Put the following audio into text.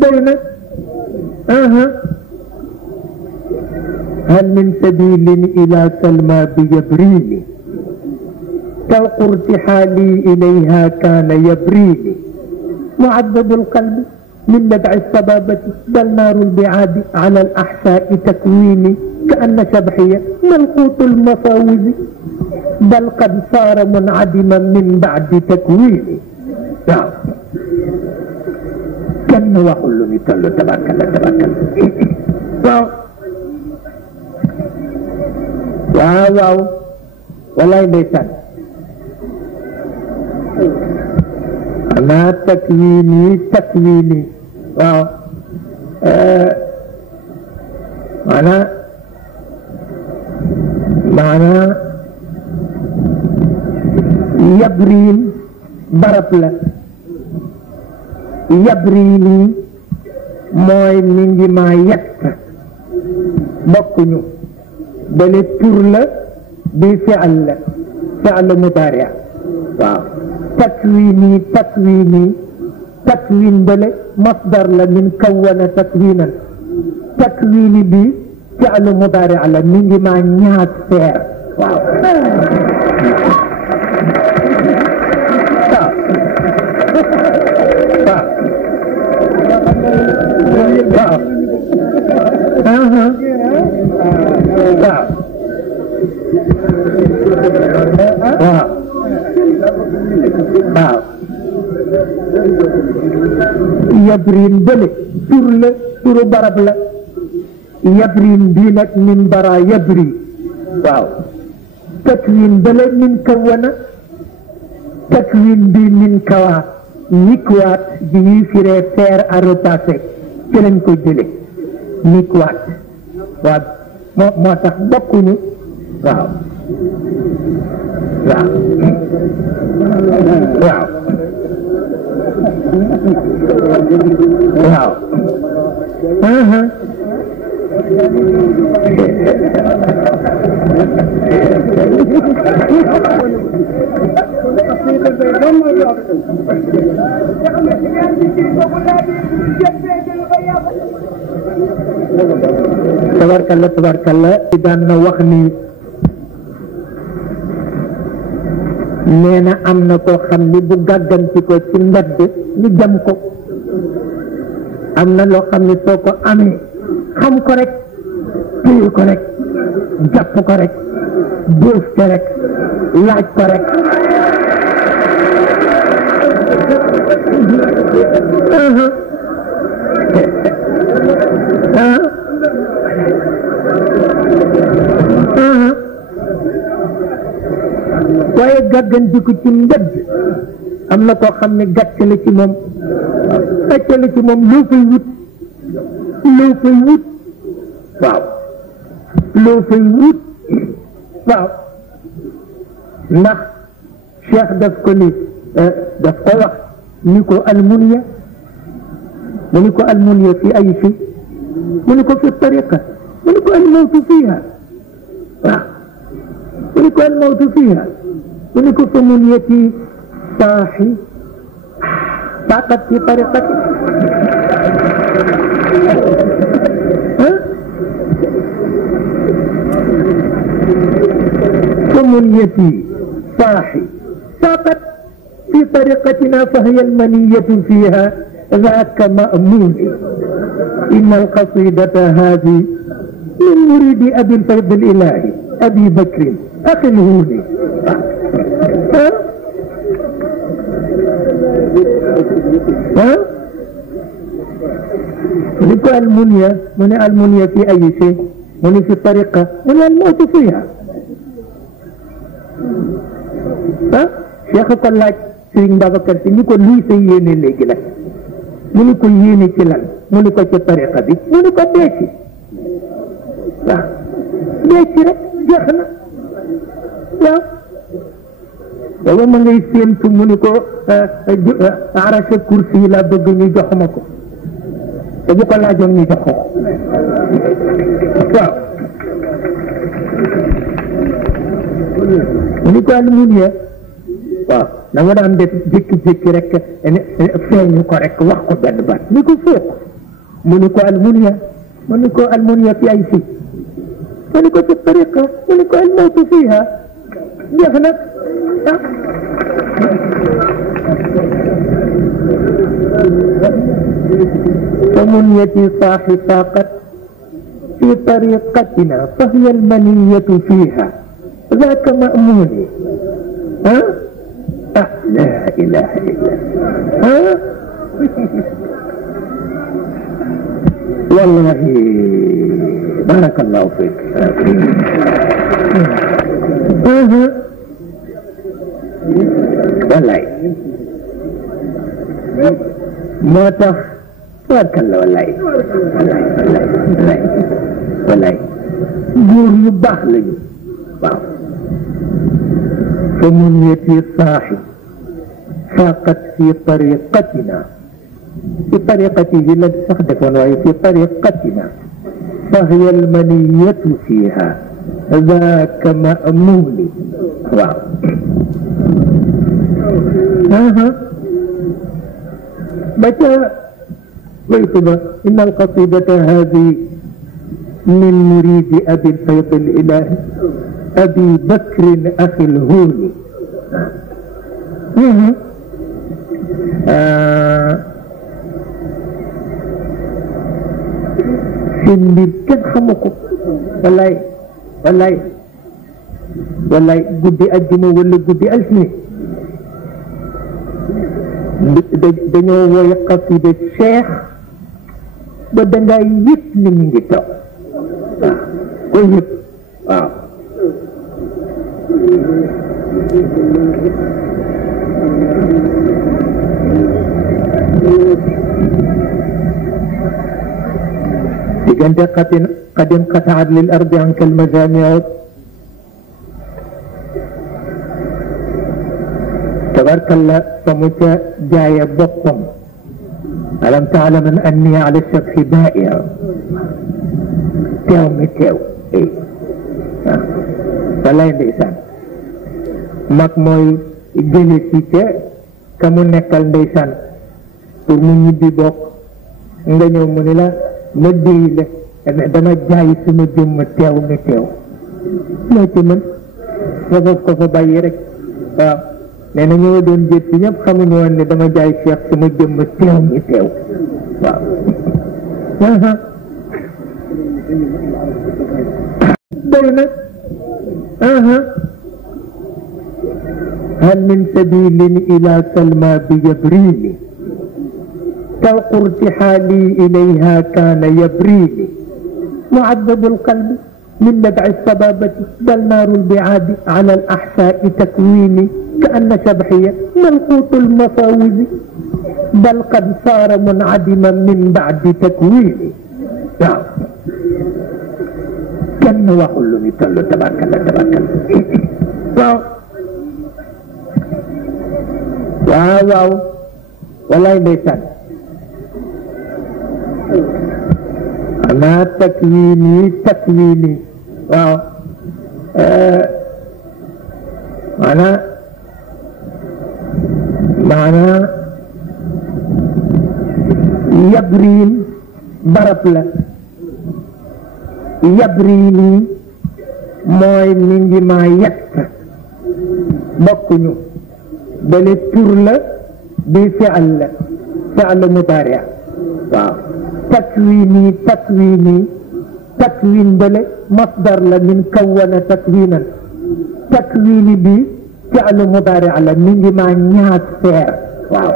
doyna هل من سبيل إلى سلمى بيبريني توق ارتحالي إليها كان يبريني معذب القلب من لدع الصبابة بل نار البعاد على الأحشاء تكويني كأن شبحي ملقوط المفاوز بل قد صار منعدما من بعد تكويني كان وحل مثل تبارك الله تبارك الله waaw walaay ndeysaan xanaa takwiini waaw maanaa yabriin barab la yabriini mooy mi ngi maa yett bokkuñu bale tur la bi fi'l la fi'l mudaari' waaw takwin bale masdar la min kawwana takwinan takwini bi fi'l mudaari' la mi ngi maa ñaas feer waaw waaw yabrin bële tur la turu barab la yabrin bii nag min bara yabri waaw takwin bële min kawana takwin bii min kawa nikwaat bi ñuy firee faire à repasser ci lañ ko jële nikwaat waaw moo tax bokkuñu waaw waaw waaw waaw tabarkalla daan na wax ni nee na am na koo xam ni bu gàgganti ko ci mbedd ñu jam ko am na loo xam ni soo ko amee xam ko rek téye ko rek jàpp ko rek dóos ko rek laaj ko rek waaye gàggantiku ci mbedd am na koo xam ne gàcce la ci moom loo fay wut waaw ndax cheikh daf ko ni daf ko wax ni ko almunia mu ni ko almunia fi ay fi mu ni ko fi tariqa mu ni ko almawtu fiha waaw mu ni ko almawtu fiha mu ni ko fa muniyati saaxi faqat fi tariqati فمنيتي صاحي ساقت في طريقتنا فهي المنية فيها ذاك مأمون إن القصيدة هذه من مريد أبي الفيض الإلهي أبي بكر أخي الهوني ها المنية في أي شيء من في الطريقة من الموت فيها Cheikh ko laaj Serigne Babacar Si ni ko luy sa yéene léegi nag mu ni ko yéene ci lan mu ni ko ci tariqa bi mu ni ko dee ci waaw dee ci rek jeex na waaw booba ma ngay séentu mu ni ko arraché kursi yi laa bëgg ñu jox ma ko te bu ko laajoon ñu jox ko waaw mu ni ko almunia waaw da nga daan def jékki-jékki rek feeñu ko rek wax ko benn baat ni ko fooq mu ni ko almunia mu ni ko almunia fi ay si mu ni ko ci tariqa mu ni ko almawtu fiha jeex na فمنيتي صاحي فاقت في طريقتنا فهي المنية فيها ذاك مأموني ها لا إله إلا الله والله بارك الله فيك والله ما تخ بارك الله والله والله góor yu baax lañu waaw فمنيتي صاحي فاقت في طريقتنا في طريقته لا تستخدمون في طريقتنا فهي المنية فيها ذاك مأمون واو بكى بيتنا إن القصيدة هذه من مريد أبي الفيض الإلهي أبي بكر أخي الهوني sindi kenn xamu ko wallaay guddi ajjuma wala guddi altine dañoo woy xasida cheikh ba dangaa yëpp ni ñu ngi toog waaw ko yëpp waaw diggante qad inqataat lil ardi anka almajamiu tabarkalla fa mu ca jaaye boppam alam taalaman anni ala shabhi baia teew mi teew walay ndeysaan mag mooy jële si ca ka mu nekkal ndeysaan pour mu ñibbi bokk nga ñëw mu ni la ma déy la dama jaay suma jëmm teew mi teew loo ci mën nga foofu ko fa bàyyi rek waaw nee na ñoo doon jët si ñëpp xamuñu woon ne dama jaay Cheikh suma jëmm teew mi teew waaw doy na هل من سبيل إلى سلمى بيبريني توق ارتحالي إليها كان يبريني معذب القلب من ندع الصبابة بل نار البعاد على الأحشاء تكويني كأن شبحي ملقوط المفاوز بل قد صار منعدما من بعد تكويني كان وقل مثل تبارك الله تبارك الله waaw wallaay ndeysaan xanaa takwiini waaw maanaa yabriin barab la yabriini mooy mi ngi maa yett bokkuñu bale tur la bi fi'l la fi'l mudaari waaw takwin bale masdar la min kawwana takwinan takwini bi fi'l mudaari la mi ngi maa ñaas feer waaw